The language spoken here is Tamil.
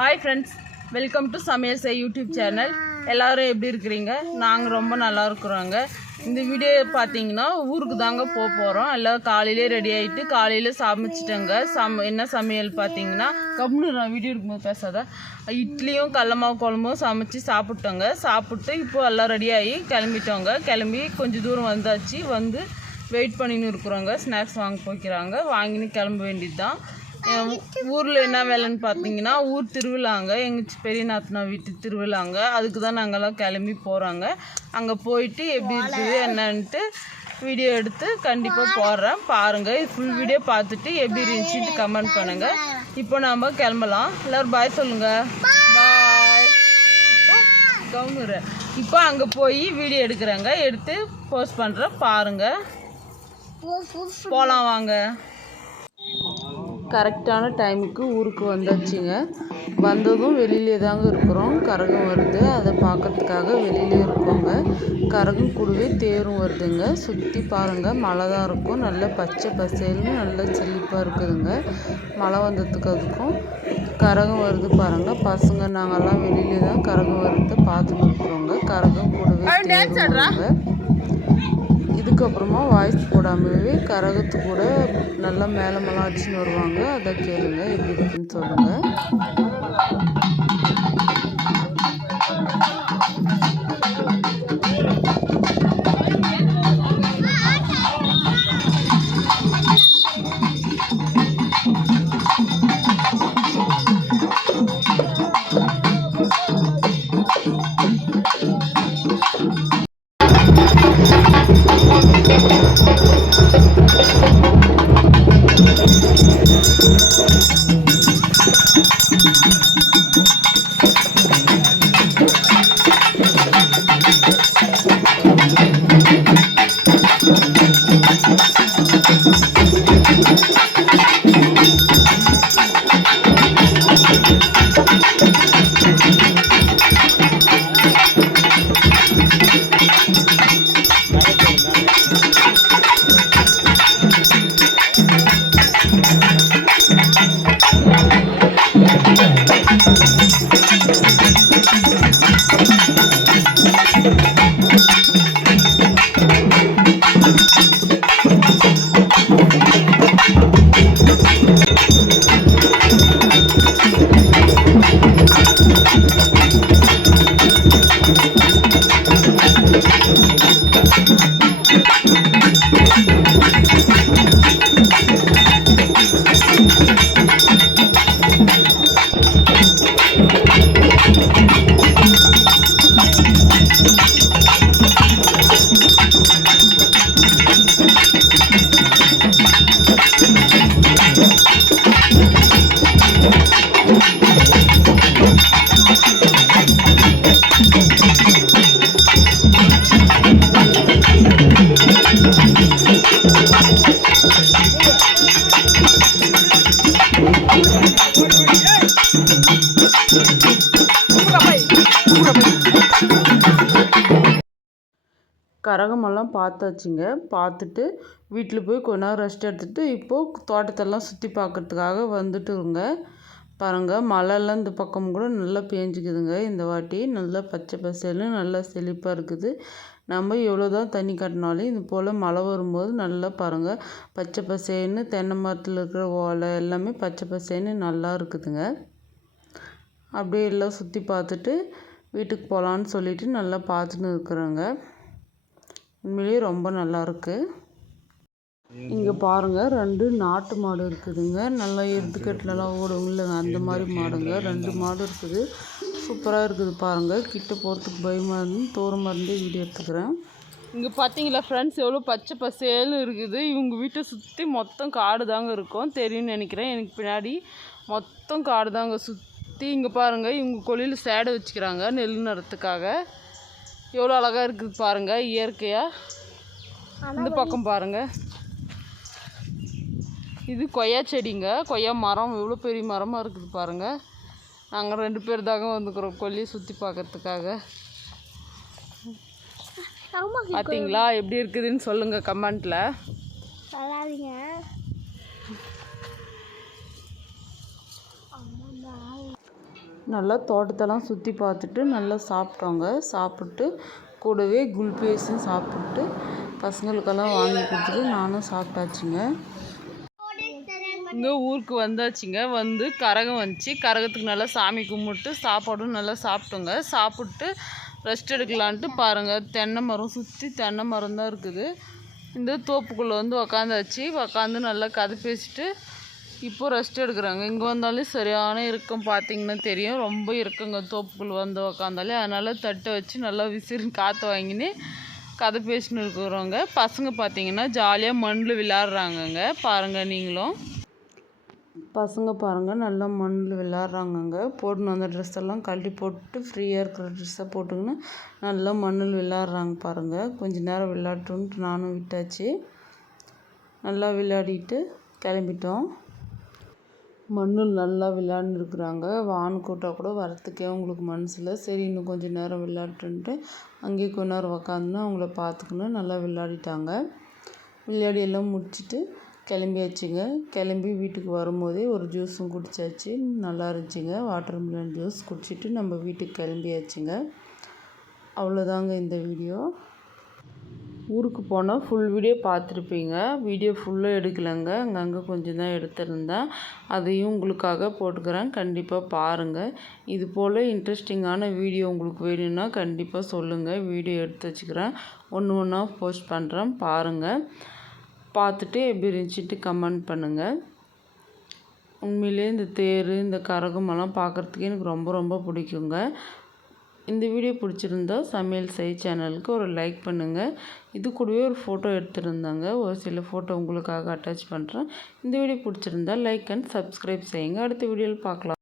ஹாய் ஃப்ரெண்ட்ஸ், வெல்கம் டு சமையல் செய் யூடியூப் சேனல். எல்லோரும் எப்படி இருக்கிறீங்க? நாங்கள் ரொம்ப நல்லா இருக்கிறோங்க. இந்த வீடியோ பார்த்தீங்கன்னா ஊருக்கு தாங்க போகிறோம். எல்லோரும் காலையிலே ரெடி ஆகிட்டு காலையில் சமைச்சிட்டோங்க. என்ன சமையல் பார்த்தீங்கன்னா, கம்னு நான் வீடியோ இருக்கும்போது பேசாத, இட்லியும் கடலமாவு குழம்பும் சமைச்சு சாப்பிட்டோங்க. சாப்பிட்டு இப்போ எல்லாம் ரெடியாகி கிளம்பிட்டோங்க. கிளம்பி கொஞ்சம் தூரம் வந்தாச்சு. வந்து வெயிட் பண்ணின்னு இருக்கிறோங்க. ஸ்நாக்ஸ் வாங்க போய்க்கிறாங்க. வாங்கின்னு கிளம்ப வேண்டியது தான். ஊரில் என்ன வேலைன்னு பார்த்தீங்கன்னா, ஊர் திருவிழாங்க. எங்கள் பெரிய நாத்தனா வீட்டு திருவிழாங்க. அதுக்கு தான் நாங்கள்லாம் கிளம்பி போகிறாங்க. அங்கே போயிட்டு எப்படி இருக்குது என்னன்ட்டு வீடியோ எடுத்து கண்டிப்பாக போடுறேன். பாருங்கள், ஃபுல் வீடியோ பார்த்துட்டு எப்படி இருந்துச்சுட்டு கமெண்ட் பண்ணுங்கள். இப்போ நம்ம கிளம்பலாம். எல்லோரும் பாய் சொல்லுங்கள். பாய். கவுனுரு இப்போ அங்கே போய் வீடியோ எடுக்கிறேங்க. எடுத்து போஸ்ட் பண்ணுறேன். பாருங்கள், போகலாம் வாங்க. கரெக்டான டைமுக்கு ஊருக்கு வந்தாச்சுங்க. வந்ததும் வெளியிலே தாங்க இருக்கிறோம். கரகம் வருது, அதை பார்க்கறதுக்காக வெளியிலே இருக்கோங்க. கரகம் கூடவே தேரும் வருதுங்க. சுற்றி பாருங்கள், மழை தான் இருக்கும். நல்ல பச்சை பசேல்னு நல்ல செழிப்பாக இருக்குதுங்க. மழை வந்ததுக்கு அதுக்கும் கரகம் வருது பாருங்கள். பசங்க நாங்கள்லாம் வெளியிலே தான் கரகம் வருது பார்த்துன்னு இருக்கிறோங்க. கரகம் கூடவே தேருவாங்க. இதுக்கப்புறமா வாய்ஸ் போடாமவே கரகத்து கூட நல்லா மேலமெல்லாம் அடிச்சுன்னு வருவாங்க. அதை கேளுங்க, எப்படி இருக்குன்னு சொல்லுங்கள். கரகமெல்லாம் பார்த்தாச்சுங்க. பார்த்துட்டு வீட்டில் போய் கொஞ்ச நேரம் ரெஸ்ட் எடுத்துகிட்டு இப்போது தோட்டத்தெல்லாம் சுற்றி பார்க்குறதுக்காக வந்துட்டுருங்க. பாருங்கள், மழைலாம் இந்த பக்கம் கூட நல்லா பேஞ்சிக்குதுங்க. இந்த வாட்டி நல்லா பச்சை பசேல்னு நல்லா செழிப்பாக இருக்குது. நம்ம எவ்வளோ தான் தண்ணி காட்டினாலும் இது போல் மழை வரும்போது நல்லா பாருங்கள், பச்சை பசேன்னு தென்னை மரத்தில் இருக்கிற ஓலை எல்லாமே பச்சை பசேன்னு நல்லா இருக்குதுங்க. அப்படியே எல்லாம் சுற்றி பார்த்துட்டு வீட்டுக்கு போகலான்னு சொல்லிவிட்டு நல்லா பார்த்துன்னு இருக்கிறோங்க. உண்மையிலேயே ரொம்ப நல்லாயிருக்கு. இங்கே பாருங்கள், 2 நாட்டு மாடு இருக்குதுங்க. நல்லா எடுத்துக்கட்டுலலாம் ஓடும் இல்லைங்க, அந்த மாதிரி மாடுங்க. 2 மாடு இருக்குது. சூப்பராக இருக்குது பாருங்கள். கிட்ட போகிறதுக்கு பயமாக இருந்து தூரமாக இருந்து வீடியோ எடுத்துக்கிறேன். இங்கே பார்த்தீங்களா ஃப்ரெண்ட்ஸ், எவ்வளோ பச்சை பசேல்னு இருக்குது. இவங்க வீட்டை சுற்றி மொத்தம் காடு தாங்க இருக்கும். தெரியும்னு நினைக்கிறேன். எனக்கு பின்னாடி மொத்தம் காடு தாங்க சுற்றி. இங்கே பாருங்கள், இவங்க கொல்லையில் சேடை வச்சுக்கிறாங்க நெல் நடுறதுக்காக. எவ்வளோ அழகாக இருக்குது பாருங்கள் இயற்கையாக. இந்த பக்கம் பாருங்கள், இது கொய்யா செடிங்க. கொய்யா மரம் எவ்வளோ பெரிய மரமாக இருக்குது பாருங்கள். நாங்கள் 2 பேர் தாங்க வந்துக்கிறோம் கொல்லியை சுற்றி பார்க்கறதுக்காக. பார்த்தீங்களா எப்படி இருக்குதுன்னு சொல்லுங்கள் கமெண்ட்டில். சொல்லாதீங்க. நல்லா தோட்டத்தெல்லாம் சுற்றி பார்த்துட்டு நல்லா சாப்பிட்டோங்க. சாப்பிட்டு கூடவே குல்பேஸும் சாப்பிட்டு பசங்களுக்கெல்லாம் வாங்கி கொடுத்துட்டு நானும் சாப்பிட்டாச்சுங்க. இங்கே ஊருக்கு வந்தாச்சுங்க. வந்து கரகம் வந்துச்சு. கரகத்துக்கு நல்லா சாமி கும்பிட்டு சாப்பாடும் நல்லா சாப்பிட்டோங்க. சாப்பிட்டு ரெஸ்ட் எடுக்கலான்ட்டு பாருங்கள், தென்னை மரம் சுற்றி தென்னை மரம் தான் இருக்குது. இந்த தோப்புக்குள்ளே வந்து உக்காந்தாச்சு. உக்காந்து நல்லா கதை பேசிட்டு இப்போது ரெஸ்ட் எடுக்கிறாங்க. இங்கே வந்தாலும் சரியான இறுக்கம் பார்த்திங்கன்னா தெரியும். ரொம்ப இருக்குங்க தோப்புக்குள்ளே வந்து உக்காந்தாலே. அதனால் தட்டை வச்சு நல்லா விசிறி காற்று வாங்கின்னு கதை பேசின்னு இருக்கிறவங்க. பசங்க பார்த்திங்கன்னா ஜாலியாக மண்ணில் விளையாடுறாங்கங்க. பாருங்கள் நீங்களும். பசங்க பாருங்கள் நல்லா மண்ணில் விளையாடுறாங்கங்க. போட்டுன்னு வந்த ட்ரெஸ் எல்லாம் கழட்டி போட்டு ஃப்ரீயாக இருக்கிற ட்ரெஸ்ஸை போட்டுக்கின்னு நல்லா மண்ணில் விளையாடுறாங்க பாருங்கள். கொஞ்சம் நேரம் விளையாட்டுன்ட்டு நானும் விட்டாச்சு. நல்லா விளையாடிட்டு கிளம்பிட்டோம். மண்ணில் நல்லா விளையாண்டுருக்குறாங்க. வான் கூட்டால் கூட வரத்துக்கே அவங்களுக்கு மனசில். சரி இன்னும் கொஞ்சம் நேரம் விளையாட்டுன்ட்டு அங்கேயே கொஞ்ச நேரம் உக்காந்து அவங்கள பார்த்துக்கின்னு நல்லா விளையாடிட்டாங்க. விளையாடி எல்லாம் முடிச்சுட்டு கிளம்பியாச்சுங்க. கிளம்பி வீட்டுக்கு வரும்போதே ஒரு ஜூஸும் குடித்தாச்சு. நல்லா இருந்துச்சுங்க. வாட்டர் மிலன் ஜூஸ் குடிச்சிட்டு நம்ம வீட்டுக்கு கிளம்பியாச்சுங்க. அவ்வளோதாங்க இந்த வீடியோ. ஊருக்கு போனால் ஃபுல் வீடியோ பார்த்துருப்பீங்க. வீடியோ ஃபுல்லாக எடுக்கலைங்க. அங்கங்கே கொஞ்சம் தான் எடுத்திருந்தேன். அதையும் உங்களுக்காக போட்டுக்கிறேன். கண்டிப்பாக பாருங்கள். இது போல் இன்ட்ரெஸ்டிங்கான வீடியோ உங்களுக்கு வேணும்னா கண்டிப்பாக சொல்லுங்கள். வீடியோ எடுத்து வச்சுக்கிறேன். ஒன்று ஒன்றா போஸ்ட் பண்ணுறேன். பாருங்கள். பார்த்துட்டு எப்படி இருந்துச்சுட்டு கமெண்ட் பண்ணுங்கள். உண்மையிலே இந்த தேர் இந்த கரகமெல்லாம் பார்க்குறதுக்கு எனக்கு ரொம்ப ரொம்ப பிடிக்குங்க. இந்த வீடியோ பிடிச்சிருந்தா சமையல் செய் சேனலுக்கு ஒரு லைக் பண்ணுங்கள். இது கூடவே ஒரு ஃபோட்டோ எடுத்துருந்தாங்க. ஒரு சில ஃபோட்டோ உங்களுக்காக அட்டாச் பண்ணுறேன். இந்த வீடியோ பிடிச்சிருந்தா லைக் அண்ட் சப்ஸ்கிரைப் செய்யுங்க. அடுத்த வீடியோவில் பார்க்கலாம்.